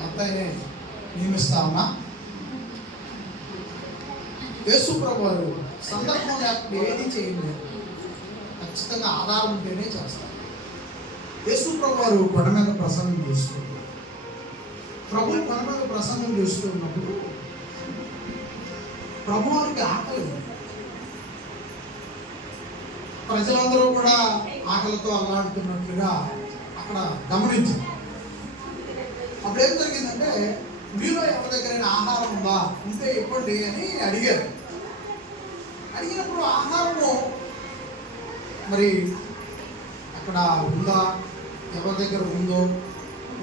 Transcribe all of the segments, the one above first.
మత్తయ్యనే నియమిస్తా ఉన్నా యేసు ప్రభు సందర్భం లేకుండా ఏది చేయండి ఖచ్చితంగా ఆధారం ఉంటేనే చేస్తారు. యేసు ప్రభు కొండ మీద ప్రసంగం చేస్తున్నారు. ప్రభు కొండ మీద ప్రసంగం చేస్తున్నప్పుడు ప్రభువానికి ఆకలి. ప్రజలందరూ కూడా ఆకలితో అల్లాడుతున్నట్లుగా అక్కడ గమనించారు. అప్పుడు ఏం జరిగిందంటే మీలో ఎవరి దగ్గర ఆహారం ఉందా? ఉంటే ఇవ్వండి అని అడిగారు. అడిగినప్పుడు ఆహారము మరి అక్కడ ఉందా? ఎవరి దగ్గర ఉందో?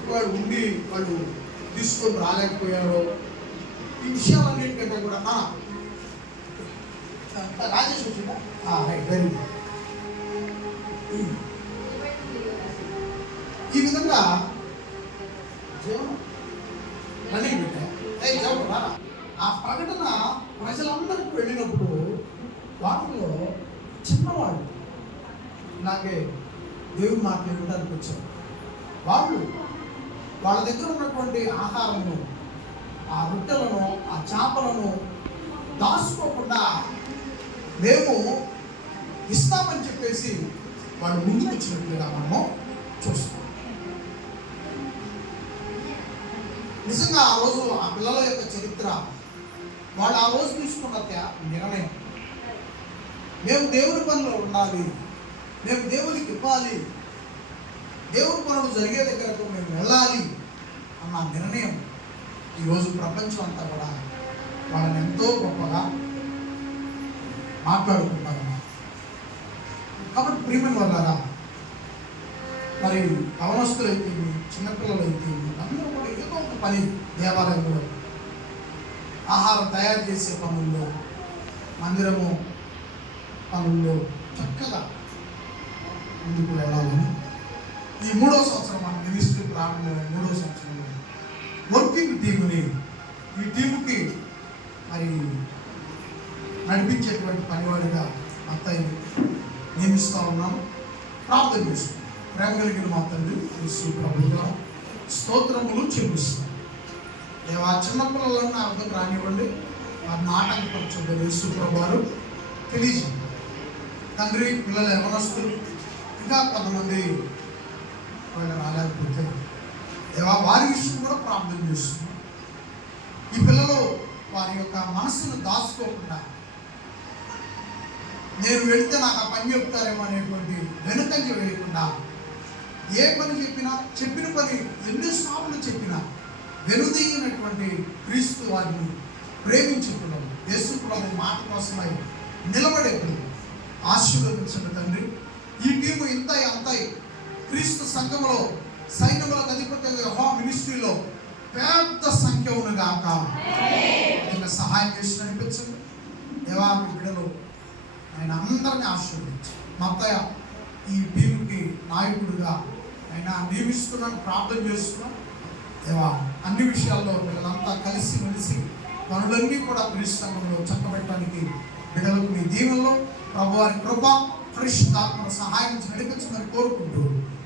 వాళ్ళు ఉండి వాళ్ళు తీసుకొని రాలేకపోయారో? ఈ విషయాలన్నింటికంటే కూడా ఆ, రాజేష్ వచ్చిందా? Right very good. రన్నింగ్ పెట్టా ఆ ప్రకటన ప్రజలందరికీ వెళ్ళినప్పుడు వాటిలో చిన్నవాళ్ళు దేవుడు దేవుని మాట్లాడడానికి వచ్చారు వాళ్ళు వాళ్ళ దగ్గర ఉన్నటువంటి ఆహారము ఆ రొట్టెలను ఆ చేపలను దాచుకోకుండా మేము ఇస్తామని చెప్పేసి వాళ్ళు ముందుకు వచ్చినట్లుగా మనము చూస్తాం నిజంగా ఆ రోజు ఆ పిల్లల యొక్క చరిత్ర వాళ్ళు ఆ రోజు తీసుకున్న నిర్ణయం. మేము దేవుని పనిలో ఉండాలి. మేము దేవునికి ఇవ్వాలి. దేవుని పనులు జరిగే దగ్గరకు మేము వెళ్ళాలి అన్న నిర్ణయం ఈరోజు ప్రపంచం అంతా కూడా వాళ్ళని ఎంతో గొప్పగా మాట్లాడుకుంటారు కాబట్టి ప్రియమైన వాళ్ళారా మరి అవనస్తులు అయితే చిన్నపిల్లలు అయితే అందరూ కూడా ఏదో ఒక పని దేవాలయంలో ఆహారం తయారు చేసే పనుల్లో మందిరము పనుల్లో చక్కగా ముందుకు వెళ్ళాలని. ఈ మూడో సంవత్సరం మన మినిస్ట్రీ ప్రారంభమైన మూడో సంవత్సరంలో వర్కింగ్ టీముని ఈ టీముకి మరి నడిపించేటువంటి పనివాడిగా అత్తయ్య నియమిస్తూ ఉన్నాము. ప్రార్థన చేస్తున్నాం ప్రేమ కలిగిన మా తండ్రి యేసు ప్రభుగా స్తోత్రములు చెల్లిస్తున్నాం. దేవా చిన్నపిల్లలను అర్థం రానివ్వండి. వారిని ఆటంకపరచొద్దు యేసు ప్రభు తెలియజేయండి. తండ్రి పిల్లలు ఎవరొస్తారు ఇంకా కొంతమంది రాలేకపోతే దేవా వారి విషయం కూడా ప్రార్థన చేస్తున్నాం. ఈ పిల్లలు వారి యొక్క మనసును దాచుకోకుండా నేను వెళితే నాకు ఆ పని చెప్తారేమో అనేటువంటి వెనుకంజ వేయకుండా ఏ పని చెప్పినా చెప్పిన పని ఎన్నిసార్లు చెప్పినా వెనుదీయనటువంటి క్రీస్తు వారిని ప్రేమించే కులం యేసు మాట కోసమై నిలబడే పిల్లలు ఆశీర్వదించండి తండ్రి. ఈ టీము ఇంత అంత క్రీస్తు సంఘంలో సైన్యముల అధిపతి యెహోవా మినిస్ట్రీలో పెద్ద సంఖ్య ఉన్నగాక నిన్న సహాయం చేసి నడిపించండి. దేవా మీ బిడ్డలు ఆయన అందరినీ ఆశీర్వదించి మత్తయ్య ఈ టీంకి నాయకుడిగా ఆయన నియమిస్తున్నాను ప్రార్థన చేస్తున్నాం దేవా అన్ని విషయాల్లో పిల్లలంతా కలిసి మెలిసి పనులన్నీ కూడా క్రీస్తులో చక్కబెట్టడానికి బిడ్డలకు మీ దీవెనలో ప్రభు వారి కృప పరిశుద్ధాత్మను సహాయం నడిపించమని కోరుకుంటూ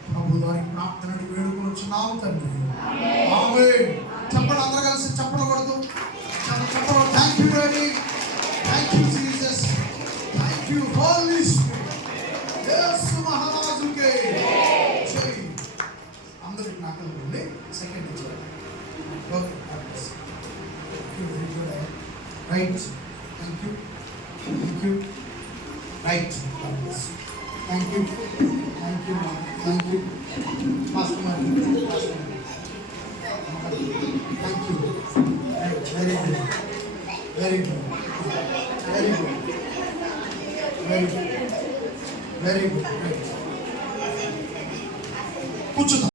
ప్రభు వారి ప్రార్థనని వేడుకొచ్చున్నాము తండ్రి. చెప్పడం అందరూ కలిసి చెప్పకూడదు చెప్పడం thank you daddy. Thank you Jesus thank you holy Yesu మహా right thank you thank you right thank you thank you thank you master thank you very good very good very good very good very good కూర్చుందాం